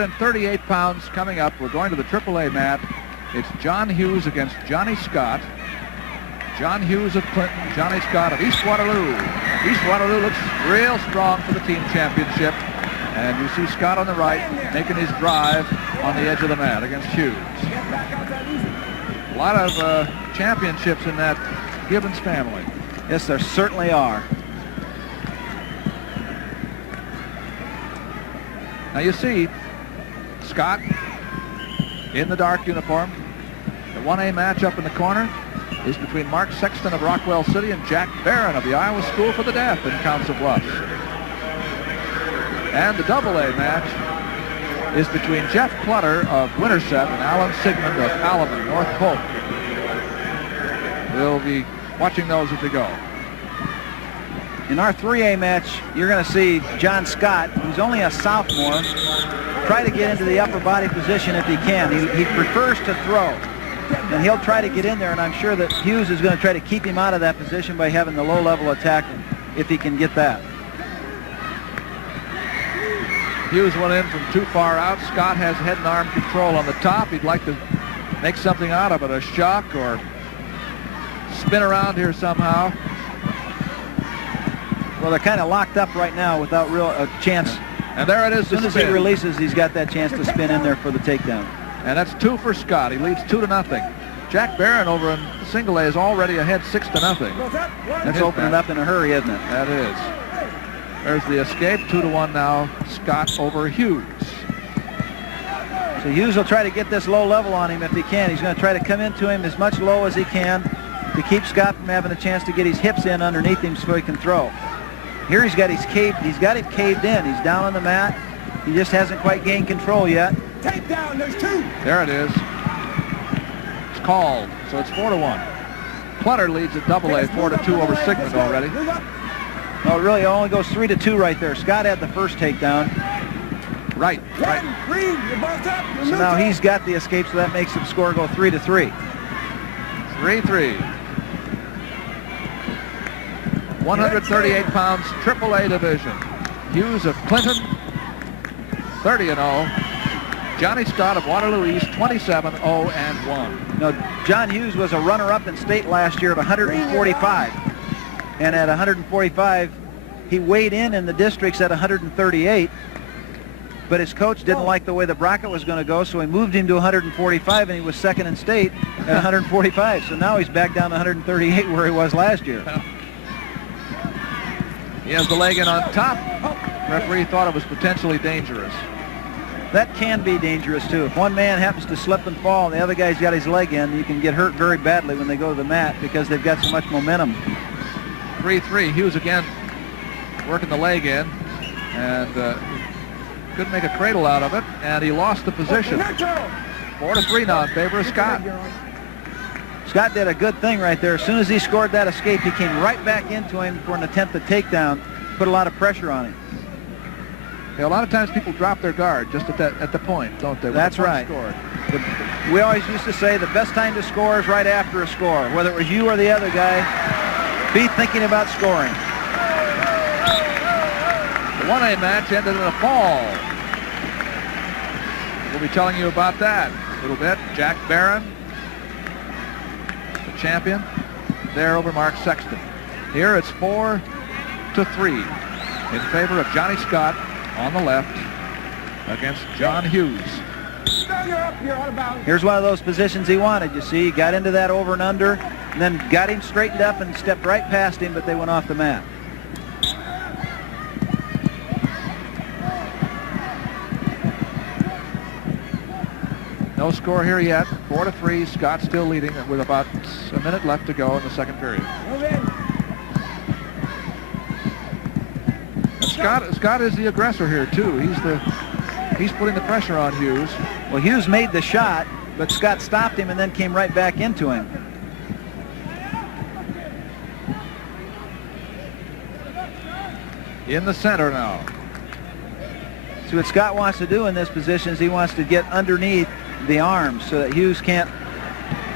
138 pounds coming up. We're going to the AAA mat. It's John Hughes against Johnny Scott. John Hughes of Clinton, Johnny Scott of East Waterloo. East Waterloo looks real strong for the team championship. And you see Scott on the right making his drive on the edge of the mat against Hughes. A lot of championships in that Gibbons family. Yes, there certainly are. Now you see Scott in the dark uniform. The 1A match up in the corner is between Mark Sexton of Rockwell City and Jack Barron of the Iowa School for the Deaf in Council Bluffs. And the AA match is between Jeff Clutter of Winterset and Alan Sigmund of Alabama, North Polk. We'll be watching those as we go. In our 3A match, you're going to see John Scott, who's only a sophomore, try to get into the upper body position if he can. He prefers to throw, and he'll try to get in there, and I'm sure that Hughes is going to try to keep him out of that position by having the low-level attack if he can get that. Hughes went in from too far out. Scott has head and arm control on the top. He'd like to make something out of it, a shock or spin around here somehow. Well, they're kind of locked up right now without real chance. And there it is. As soon as he releases, he's got that chance to spin in there for the takedown. And that's 2 for Scott. He leads 2-0. Jack Barron over in single A is already ahead 6-0. That's opening up in a hurry, isn't it? That is. There's the escape, 2-1 now. Scott over Hughes. So Hughes will try to get this low level on him if he can. He's going to try to come into him as much low as he can to keep Scott from having a chance to get his hips in underneath him so he can throw. Here he's got him caved in. He's down on the mat. He just hasn't quite gained control yet. Take down, there's 2. There it is. It's called, so it's 4-1. Clutter leads at AA 4-2 over Sigmund already. No, it really only goes 3-2 right there. Scott had the first takedown. Right. So now he's got the escape, so that makes the score go 3-3. 3-3. 138 pounds, AAA division. Hughes of Clinton, 30-0. Johnny Scott of Waterloo East, 27-0-1. Now, John Hughes was a runner-up in state last year at 145. And at 145, he weighed in the districts at 138. But his coach didn't like the way the bracket was going to go, so he moved him to 145, and he was second in state at 145. So now he's back down to 138 where he was last year. He has the leg in on top. Referee thought it was potentially dangerous. That can be dangerous, too. If one man happens to slip and fall and the other guy's got his leg in, you can get hurt very badly when they go to the mat because they've got so much momentum. 3-3. Hughes again working the leg in, and couldn't make a cradle out of it, and he lost the position. 4-3 now in favor of Scott. Scott did a good thing right there. As soon as he scored that escape, he came right back into him for an attempted takedown, put a lot of pressure on him. Yeah, a lot of times people drop their guard just at the point, don't they? That's right. We always used to say the best time to score is right after a score. Whether it was you or the other guy, be thinking about scoring. The 1A match ended in a fall. We'll be telling you about that a little bit. Jack Barron, the champion, there over Mark Sexton. Here it's 4-3 in favor of Johnny Scott on the left against John Hughes. Here's one of those positions he wanted. You see, he got into that over and under, and then got him straightened up and stepped right past him, but they went off the mat. No score here yet. 4-3. Scott still leading with about a minute left to go in the second period. And Scott is the aggressor here too. He's putting the pressure on Hughes. Well, Hughes made the shot, but Scott stopped him and then came right back into him. In the center now. So what Scott wants to do in this position is he wants to get underneath the arms so that Hughes can't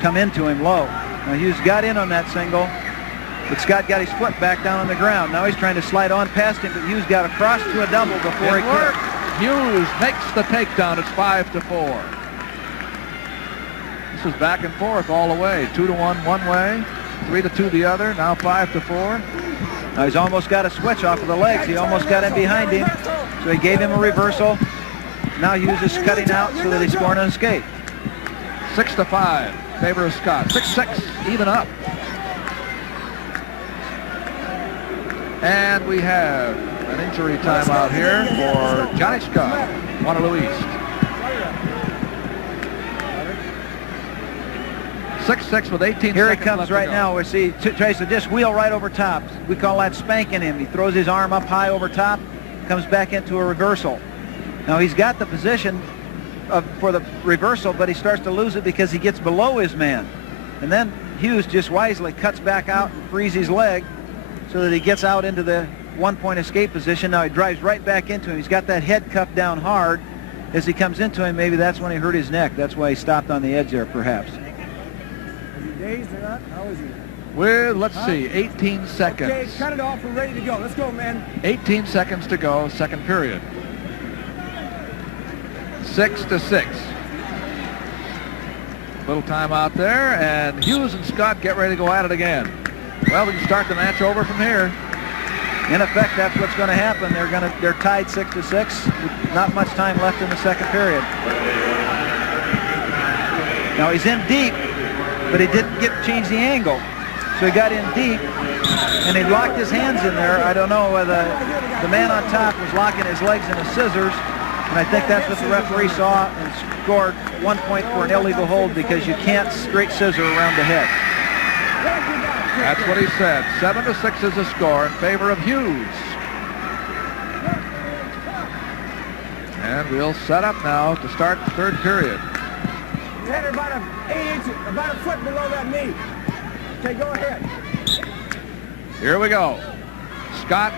come into him low. Now Hughes got in on that single, but Scott got his foot back down on the ground. Now he's trying to slide on past him, but Hughes got across to a double before he worked. Hughes makes the takedown. It's 5-4. This is back and forth all the way. 2-1 one way, 3-2 the other. Now 5-4. Now he's almost got a switch off of the legs. He almost got in behind him, so he gave him a reversal. Now Hughes is cutting out so that he's scoring on skate. 6-5, favor of Scott. 6-6, even up. And we have an injury timeout here for Johnny Scott, Waterloo East. 6-6 with 18 Here he seconds comes left to right go. now. We see tries to just wheel right over top. We call that spanking him. He throws his arm up high over top, comes back into a reversal. Now he's got the position for the reversal, but he starts to lose it because he gets below his man. And then Hughes just wisely cuts back out and frees his leg so that he gets out into the one-point escape position. Now he drives right back into him. He's got that head cuff down hard. As he comes into him, maybe that's when he hurt his neck. That's why he stopped on the edge there, perhaps. Dazed or not? How is he? With, let's see, 18 seconds. Okay, cut it off. We're ready to go. Let's go, man. 18 seconds to go, second period. 6-6. Little time out there, and Hughes and Scott get ready to go at it again. Well, we can start the match over from here. In effect, that's what's going to happen. They're tied 6-6. Not much time left in the second period. Now he's in deep, but he didn't change the angle. So he got in deep, and he locked his hands in there. I don't know whether the man on top was locking his legs in a scissors, and I think that's what the referee saw and scored 1 point for an illegal hold because you can't straight scissor around the head. That's what he said. 7-6 is the score in favor of Hughes. And we'll set up now to start the third period. Tanner, about a foot below that knee. Okay, go ahead. Here we go. Scott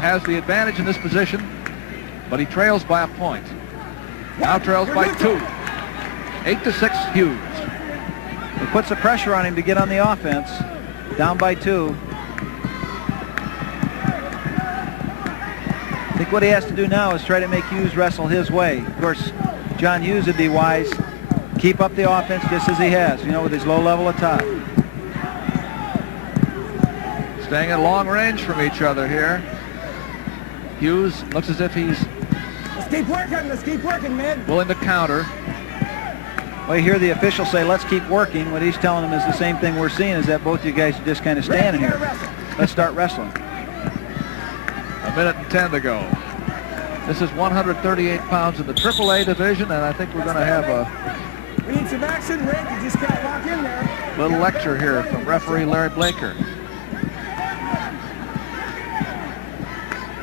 has the advantage in this position, but he trails by a point. Now trails by 2. 8-6 Hughes. It puts the pressure on him to get on the offense. Down by 2. I think what he has to do now is try to make Hughes wrestle his way. Of course, John Hughes would be wise. Keep up the offense just as he has, with his low level attack. Staying at long range from each other here. Hughes looks as if he's Let's keep working. Let's keep working, man. willing to counter. Well, you hear the official say, let's keep working. What he's telling them is the same thing we're seeing, is that both you guys are just kind of standing here. Let's start wrestling. 1:10 to go. This is 138 pounds in the AAA division, and I think we're going to have a We need some action, Rick. You just can't lock in there. little lecture here from referee Larry Blaker.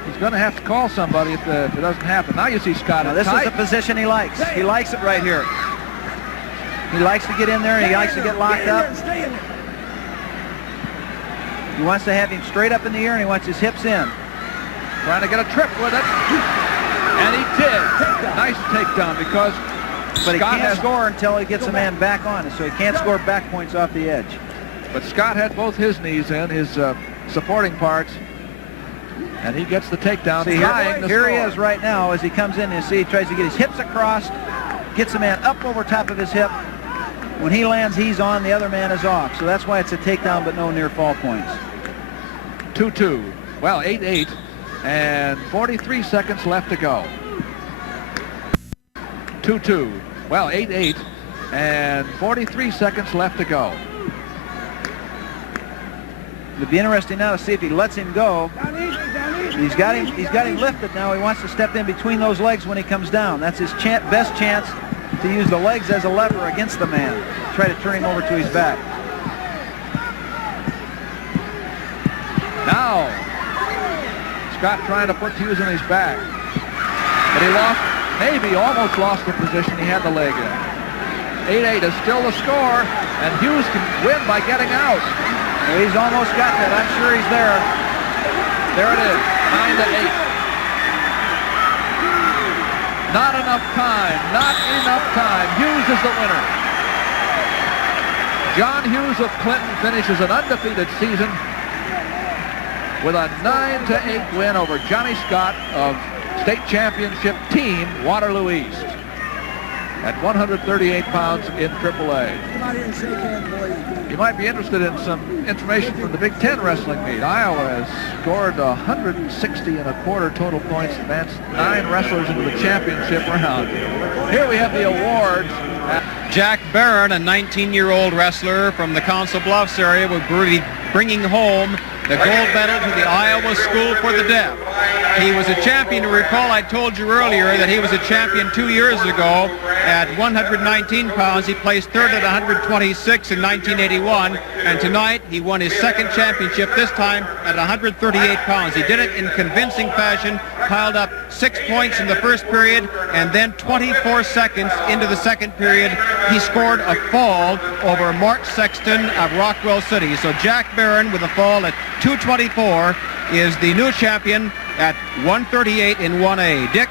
He's going to have to call somebody if it doesn't happen. Now you see Scott. Now, this is the position he likes. He likes it right here. He likes to get in there, and he likes to get locked up. Stay in there. He wants to have him straight up in the air, and he wants his hips in. Trying to get a trip with it. And he did. Nice takedown because But he Scott can't score until he gets a man back on it, so he can't score back points off the edge. But Scott had both his knees in, his supporting parts, and he gets the takedown. See, tying the here he score. is right now as he comes in. You see, he tries to get his hips across, gets the man up over top of his hip. When he lands, he's on, the other man is off. So that's why it's a takedown but no near fall points. 2-2. Well, 8-8, and 43 seconds left to go. 2-2. Well, 8-8, and 43 seconds left to go. It'll be interesting now to see if he lets him go. Down easy, down easy. He's got him lifted now. He wants to step in between those legs when he comes down. That's his best chance to use the legs as a lever against the man. Try to turn him over to his back. Now, Scott trying to put Hughes on his back. But he almost lost the position. He had the leg in. 8-8 is still the score, and Hughes can win by getting out. Well, he's almost got that. I'm sure he's there. There it is, 9-8. Not enough time, not enough time. Hughes is the winner. John Hughes of Clinton finishes an undefeated season with a 9-8 win over Johnny Scott of state championship team, Waterloo East, at 138 pounds in AAA. Come out here and shake hands, boys. You might be interested in some information from the Big Ten wrestling meet. Iowa has scored 160 and a quarter total points, advanced 9 wrestlers into the championship round. Here we have the awards. Jack Barron, a 19-year-old wrestler from the Council Bluffs area, will be bringing home the gold medal to the Iowa School for the Deaf. He was a champion. To recall, I told you earlier that he was a champion 2 years ago at 119 pounds. He placed third at 126 in 1981, and tonight he won his second championship, this time at 138 pounds. He did it in convincing fashion, piled up 6 points in the first period, and then 24 seconds into the second period, he scored a fall over Mark Sexton of Rockwell City. So Jack Barron, with a fall at 224, is the new champion at 138 in 1A. Dick?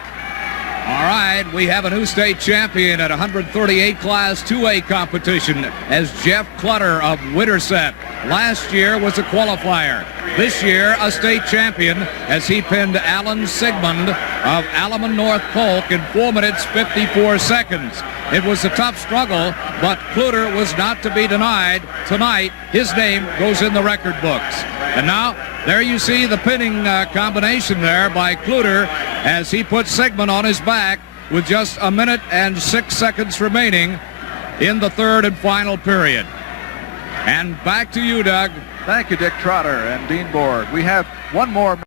All right, we have a new state champion at 138 class 2A competition as Jeff Clutter of Winterset. Last year was a qualifier. This year, a state champion as he pinned Alan Sigmund of Alaman North Polk in 4 minutes 54 seconds. It was a tough struggle, but Clutter was not to be denied. Tonight, his name goes in the record books. And now, there you see the pinning combination there by Clutter as he puts Sigmund on his back with just 1 minute and 6 seconds remaining in the third and final period. And back to you, Doug. Thank you, Dick Trotter and Dean Borg. We have one more